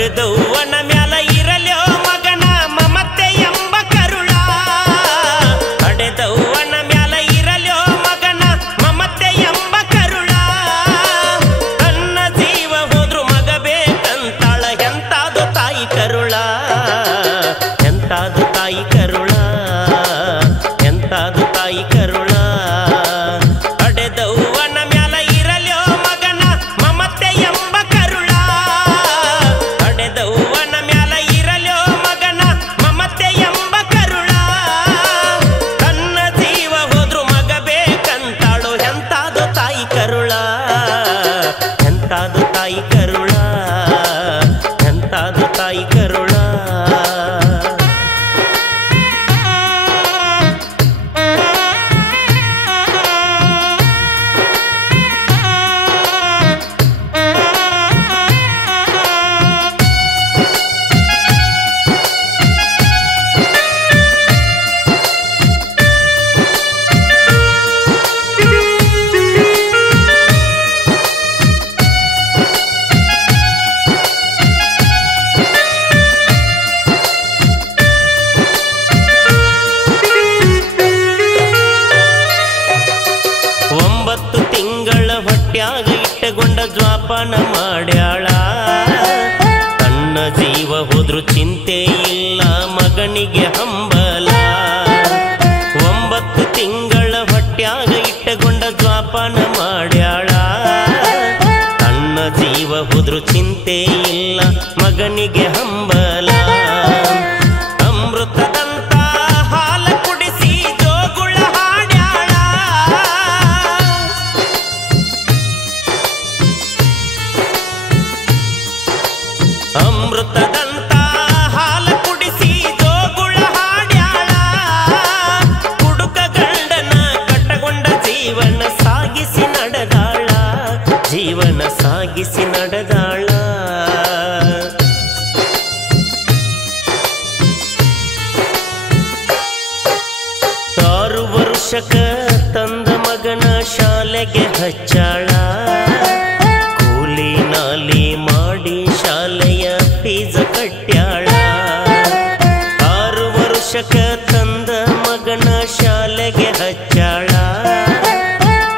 ಹಡೆದವ್ವನ ಮ್ಯಾಲ ಇರಲ್ಯೋ ಮಗನ ಮಮತೆ ಎಂಬ ಕರುಳ. ಹಡೆದವ್ವನ ಮ್ಯಾಲ ಇರಲ್ಯೋ ಮಗನ ಮಮತೆ ಎಂಬ ಕರುಳ. ತನ್ನ ಜೀವ ಹೋದ್ರು ಮಗ ಬೇಕಂತಾಳ ಎಂತಾದು ತಾಯಿ ಕರುಳ. ಎಂತಾದು ತಾಯಿ ಕರುಳ, ಎಂತಾದು ತಾಯಿ ಕರುಳ. ಹಡೆದವ್ವನ ಮ್ಯಾಲ ಇರಲ್ಯೋ ಮಗನ ಮಮತೆ ಎಂಬ ಕರುಳ. ಹಡೆದವ್ವನ ಮ್ಯಾಲ ಇರಲ್ಯೋ ಮಗನ ಮಮತೆ ಎಂಬ ಕರುಳ. ತನ್ನ ಜೀವ ಹೋದ್ರು ಮಗ ಬೇಕಂತಾಳು ಎಂತಾದು ತಾಯಿ ಕರುಳ. ಎಂತಾದು ತಾಯಿ ಕರುಳ, ಎಂತಾದು ತಾಯಿ ಕರುಳ. ಇಟ್ಟಗೊಂಡ ಜ್ವಾಪಾನ ಮಾಡ್ಯಾಳ. ತನ್ನ ಜೀವ ಹೋದ್ರು ಚಿಂತೆ ಇಲ್ಲ ಮಗನಿಗೆ ಹಂಬಲ. 9 ತಿಂಗಳ ಹೊಟ್ಯಾಗ ಇಟ್ಟಗೊಂಡ ಜ್ವಾಪಾನ ಮಾಡ್ಯಾಳ. ತನ್ನ ಜೀವ ಹೋದ್ರು ಚಿಂತೆ ಇಲ್ಲ ಮಗನಿಗೆ ಹಂಬಲ. ಅಮೃತದಂತ ಹಾಲ ಕುಡಿಸಿ ಜೋಗುಳ ಹಾಡ್ಯಾಳ. ಅಮೃತದಂತ ಹಾಲ ಕುಡಿಸಿ ಜೋಗುಳ ಹಾಡ್ಯಾಳ. ಕುಡುಕ ಗಂಡನ ಕಟ್ಟಗೊಂಡ ಜೀವನ ಸಾಗಿಸಿ ನಡೆದಾಳ. ಜೀವನ ಸಾಗಿಸಿ ನಡೆದಾಳ. 6 ವರ್ಷಕ್ಕ ತಂದ ಮಗನ ಶಾಲೆಗೆ ಹಚ್ಚಾಳ. ಕೂಲಿ ನಾಲಿ ಮಾಡಿ ಶಾಲೆಯ ಫೀಸ ಕಟ್ಯಾಳ. 6 ವರ್ಷಕ್ಕ ತಂದ ಮಗನ ಶಾಲೆಗೆ ಹಚ್ಚಾಳ.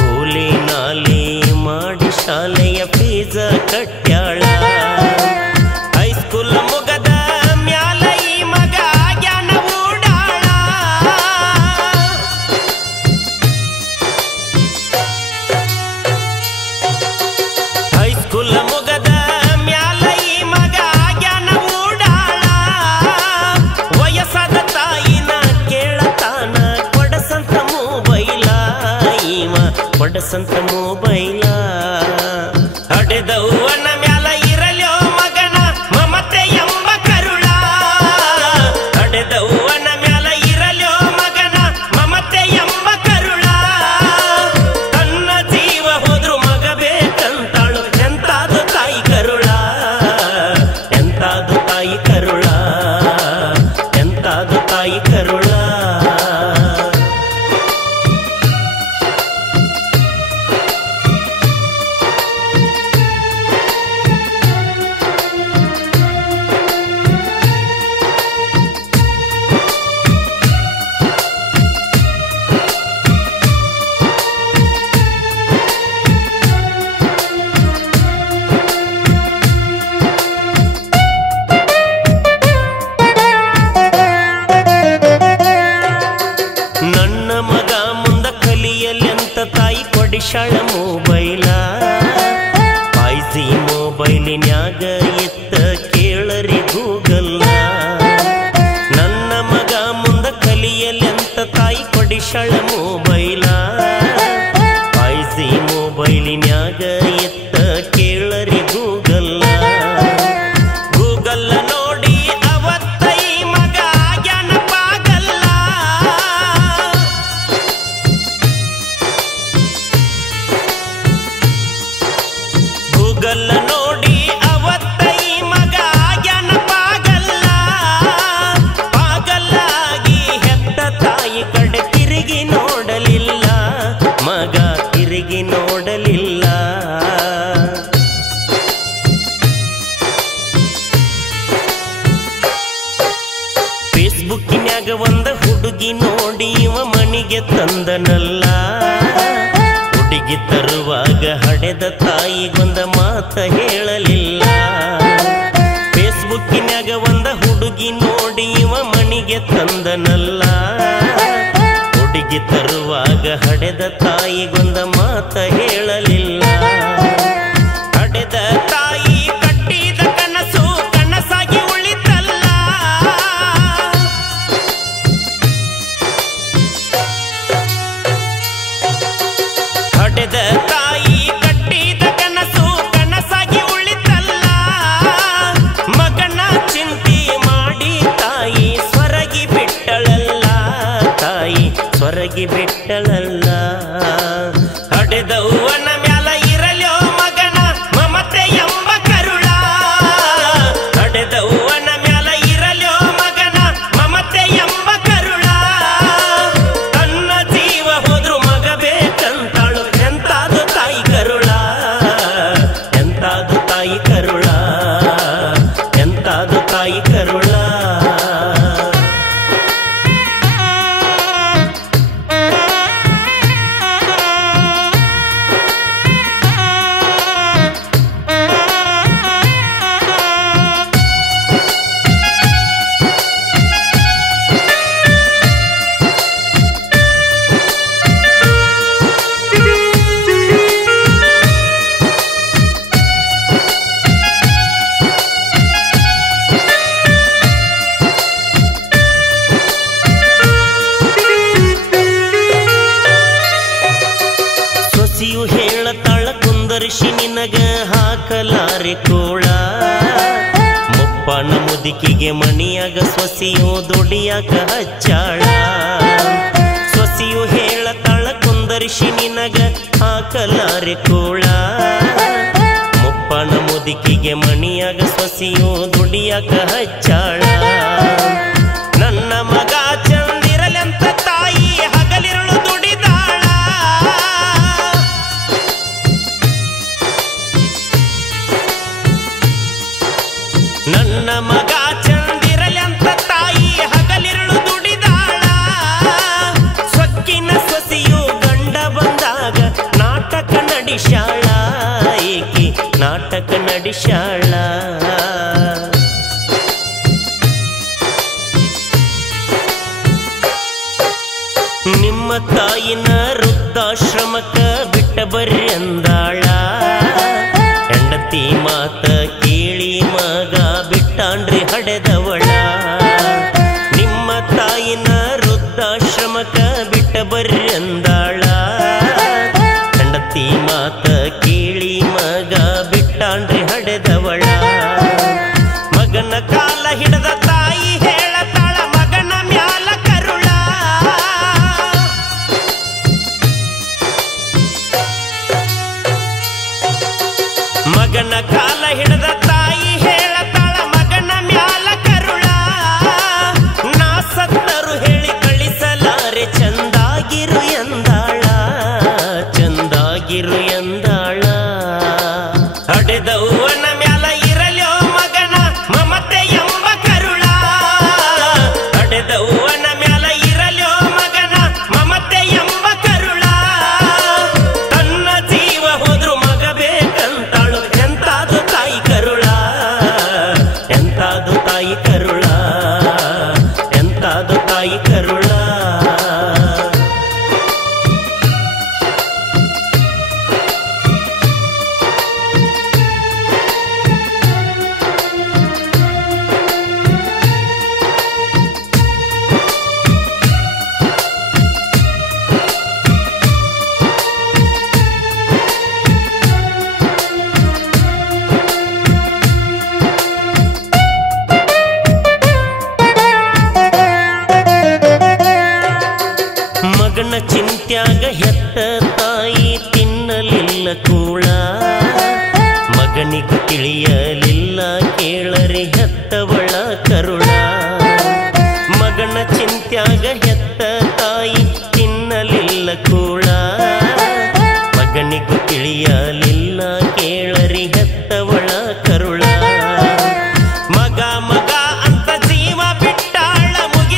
ಕೂಲಿ ನಾಲಿ ಮಾಡಿ ಶಾಲೆಯ ಫೀಸ ಕಟ್ಯಾಳ. ಹೈಸ್ಕೂಲ್ ಮುಗದ ಮ್ಯಾಲ ಈ ಮಗ ಜ್ಞಾನ ಊಡಾಳ. ಹೈಸ್ಕೂಲ್ ಮುಗದ ಮ್ಯಾಲ ಈ ಮಗ ಜ್ಞಾನ ಊಡಾಳ. ವಯಸ್ಸಾದ ತಾಯಿನ ಕೇಳತಾನ ಕೊಡಸಂತ ಮೊಬೈಲ. ಈವ ಕೊಡಸಂತ ಮೊಬೈಲ. ಹಡೆದವ್ವನ ಮ್ಯಾಲ ಇರಲ್ಯೋ ಮಗನ ಮಮತೆ ಎಂಬ ಕರುಳ. ಹಡೆದವ್ವನ ಮ್ಯಾಲ ಇರಲ್ಯೋ ಮಗನ ಮಮತೆ ಎಂಬ ಕರುಳ. ತನ್ನ ಜೀವ ಹೋದ್ರು ಮಗ ಬೇಕಂತಾಳು ಎಂತಾದು ತಾಯಿ ಕರುಳ. ಎಂತಾದು ತಾಯಿ ಕರುಳ, ಎಂತಾದು ತಾಯಿ ಕರುಳ. ನನ್ನ ಮಗ ಮುಂದ ಕಲಿಯಲೆಂತ ತಾಯಿ ಕೊಡಿಶಾಳ ಮೊಬೈಲ. 5G ಮೊಬೈಲಿನ್ಯಾಗ ಇತ್ತ ಕೇಳರಿ ಗೂಗಲ್ಲ. ನನ್ನ ಮಗ ಮುಂದ ಕಲಿಯಲೆಂತ ತಾಯಿ ಕೊಡಿಶಾಳ ಮೊಬೈಲ. 5G ಮೊಬೈಲಿನ್ಯಾಗ ಇತ್ತ ಕೇಳರಿ ಗೂಗಲ್ಲ. ಗೂಗಲ್ಲ ನೋಡಿ ಅವತ್ತೈ ಮಗ ಜ್ಞಾನಪಾಗಲ್ಲ. ಗೂಗಲ್ಲ ನೋಡಿ ಅವತ್ತೈ ಮಗ ಜ್ಞಾನಪಾಗಲ್ಲ. ಪಾಗಲ್ಲಾಗಿ ಹೆತ್ತ ತಾಯಿ ಕಡೆ ತಿರುಗಿ ನೋಡಿ ಫೇಸ್ಬುಕ್ಕಿನ್ಯಾಗ ಒಂದ ಹುಡುಗಿ ನೋಡಿ ಇವ ಮನಿಗೆ ತಂದನಲ್ಲ. ಹುಡುಗಿ ತರುವಾಗ ಹಡೆದ ತಾಯಿಗೊಂದ ಮಾತ ಹೇಳಲಿಲ್ಲ. ಫೇಸ್ಬುಕ್ಕಿನ್ಯಾಗ ಒಂದ ಹುಡುಗಿ ನೋಡಿ ಇವ ಮನಿಗೆ ತಂದನಲ್ಲ. ಹುಡುಗಿ ತರುವಾಗ ಹಡೆದ ತಾಯಿಗೊಂದ ಮಾತ ಹೇಳಲಿಲ್ಲ. ಹಡೆದ ತಾಯಿ ಕಟ್ಟಿದ ಕನಸು ಕನಸಾಗಿ ಉಳಿತಲ್ಲ. ಹಡೆದ ತಾಯಿ ಕಟ್ಟಿದ ಕನಸು ಕನಸಾಗಿ ಉಳಿತಲ್ಲ. ಮಗನ ಚಿಂತೆ ಮಾಡಿ ತಾಯಿ ಸ್ವರಗಿ ಬಿಟ್ಟಳಲ್ಲ. ತಾಯಿ ಸ್ವರಗಿ ಬಿಟ್ಟಳಲ್ಲ. ಹಡೆದವ್ವನ ಮ್ಯಾಲ ಇರಲ್ಯೋ ಮಗನ ಮಮತೆ ಎಂಬ ಕರುಳ. ಹಡೆದವ್ವನ ಮ್ಯಾಲ ಇರಲ್ಯೋ ಮಗನ ಮಮತೆ ಎಂಬ ಕರುಳ. ತನ್ನ ಜೀವ ಹೋದ್ರು ಮಗ ಬೇಕಂತಾಳು. ಎಂತಾದು ತಾಯಿ ಕರುಳ, ಎಂತಾದು ತಾಯಿ ಕರುಳ, ಎಂತಾದು ತಾಯಿ ಕರುಳ. ಹೇಳತಾಳ ಕುಂದರ್ಶಿ ನಿನಗ ಹಾಕಲಾರೆ ಕೋಳ. ಮುಪ್ಪನ ಮುದುಕಿಗೆ ಮಣಿಯಾಗ ಸೊಸಿಯು ದುಡಿಯಾಕ ಹಚ್ಚಾಳ. ಸೊಸಿಯು ಹೇಳತಾಳ ಕುಂದರ್ಶಿ ನಿನಗ ಹಾಕಲಾರೆ ಕೋಳ. ಮುಪ್ಪನ ಮುದುಕಿಗೆ ಮಣಿಯಾಗ ಸೊಸಿಯು ದುಡಿಯಾಕ ಹಚ್ಚಾಳ. ನನ್ನ ಮಗ ಚಂದಿರಲೆಂತ ತಾಯಿ ಹಗಲಿರುಳು ದುಡಿದಾಳ. ನನ್ನ ಮಗ ಚಂದಿರಲೆಂತ ತಾಯಿ ಹಗಲಿರುಳು ದುಡಿದಾಳ. ಸೊಕ್ಕಿನ ಸೊಸಿಯು ಗಂಡ ಬಂದಾಗ ನಾಟಕ ನಡಿಶಾಳ. ಏಕೆ ನಾಟಕ ನಡಿಶಾಳ. ನಿಮ್ಮ ತಾಯಿನ ವೃದ್ಧಾಶ್ರಮಕ್ಕ ಬಿಟ್ಟ ಬರ್ರಿ ಅಂದಾಳ. ಹೆಂಡತಿ ಮಾತ ಕೇಳಿ ಮಗ ಬಿಟ್ಟಾನ್ರಿ ಹಡೆದವಳ. ನಿಮ್ಮ ತಾಯಿನ ವೃದ್ಧಾಶ್ರಮಕ್ಕ ಬಿಟ್ಟ ಬರ್ರಿ ಅಂದಾಳ. ಹೆಂಡತಿ ಮಾತ ಕೇಳಿ ಮಗ ಬಿಟ್ಟಾನ್ರಿ ಹಡೆದವಳ. ಮಗನ ಕಾಲ ಹಿಡದ ತಾಯಿ ಹೇಳತಾಳ ಮಗನ ಮ್ಯಾಲ ಕರುಳ. ಮಗನ ಕಾಲ ಹಿಡದ ತಾಯಿ ಹೇಳತಾಳ ಮಗನ ಮ್ಯಾಲ ಕರುಳ. ನಾ ಸತ್ತರು ಹೇಳಿ ಕಳಿಸಲಾರೆ ಚಂದಾಗಿರು ಎಂದಾಳ. ಚಂದಾಗಿರು ಎಂದಾಳ. ಹಡೆದವ್ವನ ಮ್ಯಾಲ ಇರಲ್ಯೋ ಮಗನ ಮಮತೆ ಎಂಬ ಕರುಳ. ಹಡೆದವ್ವನ ಮ್ಯಾಲ ಇರಲ್ಯೋ ಮಗನ ಮಮತೆ ಎಂಬ ಕರುಳ. ತನ್ನ ಜೀವ ಹೋದ್ರು ಮಗ ಬೇಕಂತಾಳು. ಎಂತಾದು ತಾಯಿ ಕರುಳ, ಎಂತಾದು ತಾಯಿ ಕರುಳ, ಎಂತಾದು ತಾಯಿ ಕರುಳ. ಮಗನ ಚಿಂತ್ಯಾಗ ಹೆತ್ತ ತಾಯಿ ತಿನ್ನಲಿಲ್ಲ ಕೂಳ. ಮಗನಿಗೂ ತಿಳಿಯಲಿಲ್ಲ ಕೇಳರೆ ಹೆತ್ತವಳ ಕರುಳ. ಮಗನ ಚಿಂತ್ಯಾಗ ಹೆತ್ತ ತಾಯಿ ತಿನ್ನಲಿಲ್ಲ ಕೂಳ. ಮಗನಿಗೂ ತಿಳಿಯಲಿಲ್ಲ ಕೇಳರೆ ಹೆತ್ತವಳ ಕರುಳ. ಮಗ ಮಗ ಅಂತ ಜೀವ ಬಿಟ್ಟಾಳ ಮುಗಿ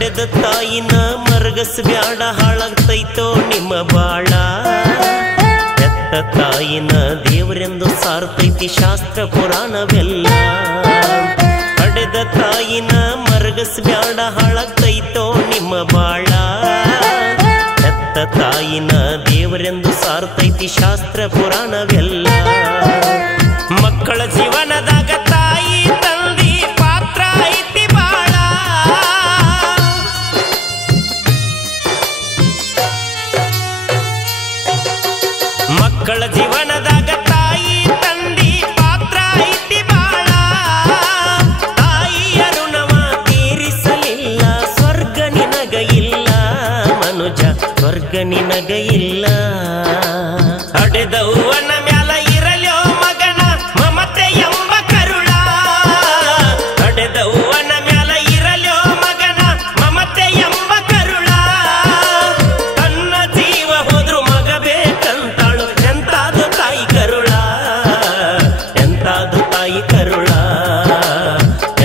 ಹಡೆದ ತಾಯಿನ ಮರಗಸ್ಬ್ಯಾಡ ಹಾಳಾಗ್ತೈತೋ ನಿಮ್ಮ ಬಾಳ ಹೆತ್ತ ತಾಯಿನ ದೇವರೆಂದು ಸಾರ್ತೈತಿ ಶಾಸ್ತ್ರ ಪುರಾಣವೆಲ್ಲ ಹಡೆದ ತಾಯಿನ ಮರಗಸ್ಬ್ಯಾಡ ಹಾಳಾಗ್ತೈತೋ ನಿಮ್ಮ ಬಾಳ ಹೆತ್ತ ತಾಯಿನ ದೇವರೆಂದು ಸಾರ್ತೈತಿ ಶಾಸ್ತ್ರ ಪುರಾಣವೆಲ್ಲ ಮಕ್ಕಳ ಜೀವನದಾಗ ತಾಯಿ ತಂದಿ ಪಾತ್ರ ಐತಿ ಬಾಳ ಮಕ್ಕಳ ಜೀವನದಾಗ ತಾಯಿ ತಂದಿ ಪಾತ್ರ ಐತಿ ಬಾಳ ತಾಯಿಯ ಋಣವ ತೀರಿಸಲಿಲ್ಲ ಸ್ವರ್ಗ ನಿನಗ ಇಲ್ಲ ಮನುಜ ಸ್ವರ್ಗ ನಿನಗ ಇಲ್ಲ ಹಡೆದವ್ವನ ಮ್ಯಾಲ ಇರಲ್ಯೋ ಮಗನ ಮಮತೆ ಎಂಬ ಕರುಳ ಹಡೆದವ್ವನ ಮ್ಯಾಲ ಇರಲ್ಯೋ ಮಗನ ಮಮತೆ ಎಂಬ ಕರುಳ ತನ್ನ ಜೀವ ಹೋದ್ರು ಮಗ ಬೇಕಂತಾಳು ಎಂತಾದು ತಾಯಿ ಕರುಳ ಎಂತಾದು ತಾಯಿ ಕರುಳ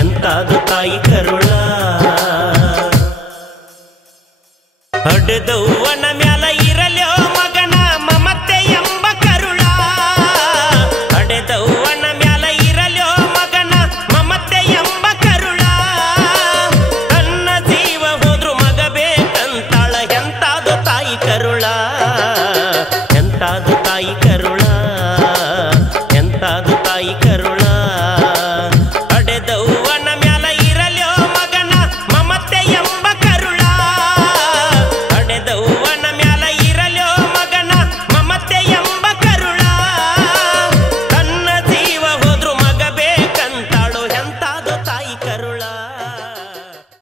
ಎಂತಾದು ತಾಯಿ ಕರುಳ ಹಡೆದವ್ವನ